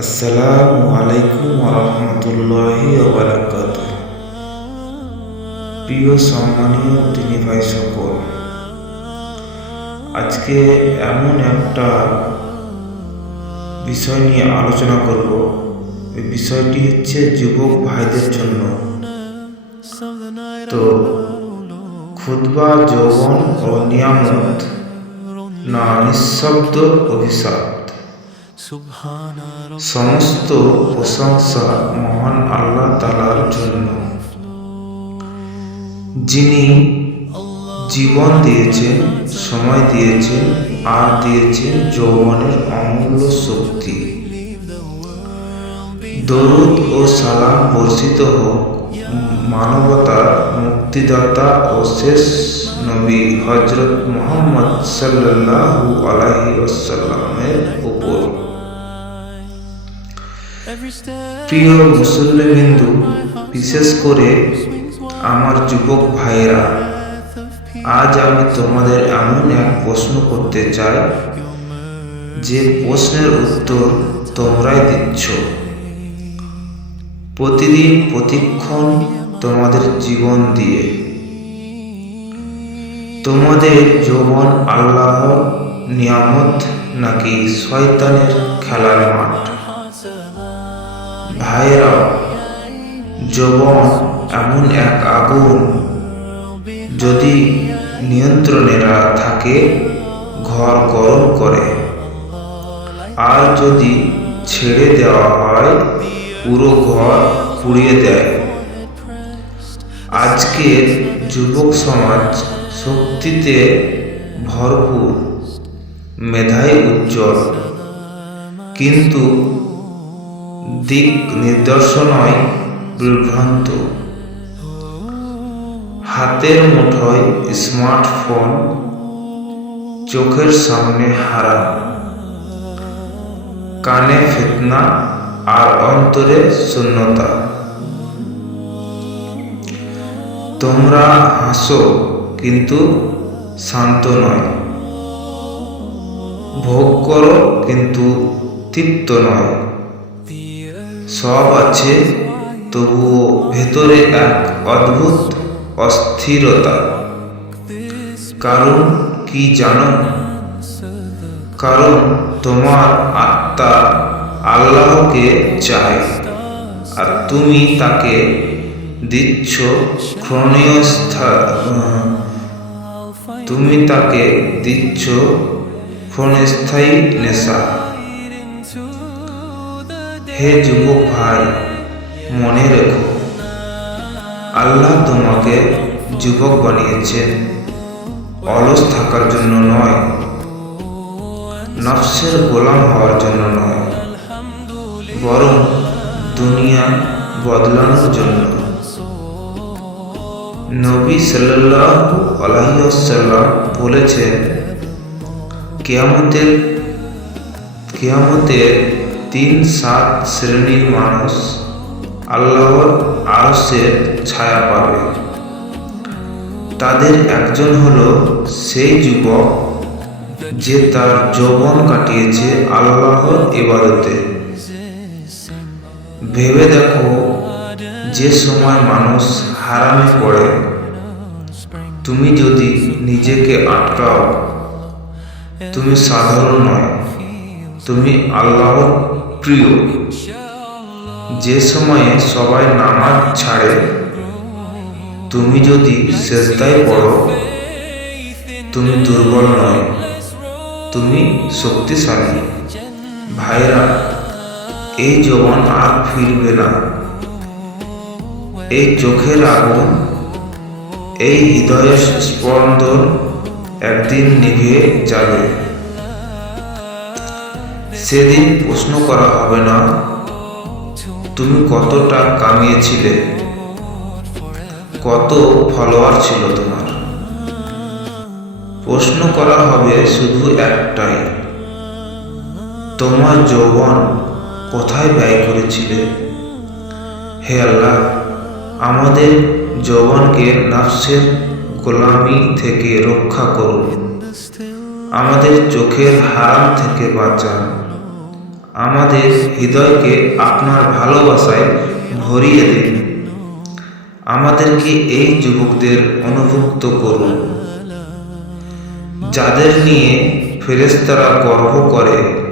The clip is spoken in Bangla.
আসসালামু আলাইকুম ওয়া বারাকাতুহু। প্রিয় সম্মানীয় দিনী ভাই সকল, আজকে এমন একটা বিষয় নিয়ে আলোচনা করব। এই বিষয়টি হচ্ছে যুবক ভাইদের জন্য। তো খুতবা যৌবন ও নিয়ামত না নিঃশব্দ অভিশাপ। সমস্ত প্রশংসা মহান আল্লাহ তাআলার জন্য, যিনি জীবন দিয়েছেন, সময় দিয়েছেন আর দিয়েছেন যৌবনের অমূল্য শক্তি। দরুদ ও সালাম বর্ষিত হোক মানবতার মুক্তিদাতা ও শেষ নবী হযরত মুহাম্মদ সাল্লাল্লাহু আলাইহি ওয়াসাল্লামের উপর। প্রিয় মুসল্লিবৃন্দু, বিশেষ করে আমার যুবক ভাইয়েরা, আজ আমি তোমাদের এমন এক প্রশ্ন করতে চাই যে প্রশ্নের উত্তর তোমরাই দিচ্ছ। প্রতিদিন প্রতিক্ষণ তোমাদের জীবন দিয়ে। তোমাদের যৌবন আল্লাহর নিয়ামত নাকি শয়তানের খেলার মাঠ? ভাইয়েরা, যৌবন এমন এক আগুন, যদি নিয়ন্ত্রণে থাকে ঘর গরম করে, আর যদি ছেড়ে দেওয়া হয় পুরো ঘর পুড়িয়ে দেয়। আজকের যুবক সমাজ শক্তিতে ভরপুর, মেধায় উজ্জ্বল, কিন্তু দিক নির্দেশনায় বিভ্রান্ত। হাতের মুঠোয় স্মার্টফোন, চোখের সামনে হারাম, কানে ফিতনা আর অন্তরে শূন্যতা। তোমরা হাসো কিন্তু শান্ত নয়, ভোগ করো কিন্তু তৃপ্ত নয়। সব আছে, তবুও ভেতরে এক অদ্ভুত অস্থিরতা। কারণ কি জানো? কারণ তোমার আত্মা আল্লাহকে চায়, আর তুমি তাকে দিচ্ছ ক্ষণস্থায়ী নেশা। হে যুবক ভাই, মনে রেখো, আল্লাহ তোমাকে যুবক বানিয়েছেন অলস থাকার জন্য নয়, নফসের গোলাম হওয়ার জন্য নয়, বরং দুনিয়া বদলানোর জন্য। নবী সাল্লাল্লাহু আলাইহি ওয়াসাল্লাম বলেছেন, কিয়ামতের 3-7 শ্রেণীর মানুষ আল্লাহর আরশের ছায়া পাবে। তাদের একজন হলো সেই যুবক যে তার যৌবন কাটিয়েছে আল্লাহর ইবাদতে। ভেবে দেখো, যে সময় মানুষ হারামে পড়ে, তুমি যদি নিজেকে আটকাও, তুমি সাধারণ নয়, তুমি আল্লাহর প্রিয়। যে সময়ে সবাই নামাজ ছাড়ে, তুমি যদি সেজদায় পড়ো, তুমি দুর্বল নয়, তুমি শক্তিশালী। ভাইরা, এই যৌবন আর ফিরবে না। এই চোখের আগুন, এই হৃদয়ের স্পন্দন একদিন নিভে যাবে। সেদিন প্রশ্ন করা হবে না তুমি কতটা কামিয়েছিলে, কত ফলোয়ার ছিল তোমার। প্রশ্ন করা হবে শুধু একটাই, তোমার যৌবন কোথায় ব্যয় করেছিলে। হে আল্লাহ, আমাদের যৌবনকে নফসের গোলামি থেকে রক্ষা করুন, আমাদের চোখের হারাম থেকে বাঁচান, আমাদের হৃদয়কে আপনার ভালোবাসায় ভরিয়ে দিন। আমাদেরকে এই যুবকদের অনুভুক্ত করুন, যাদের নিয়ে ফেরেশতারা গর্ব করে।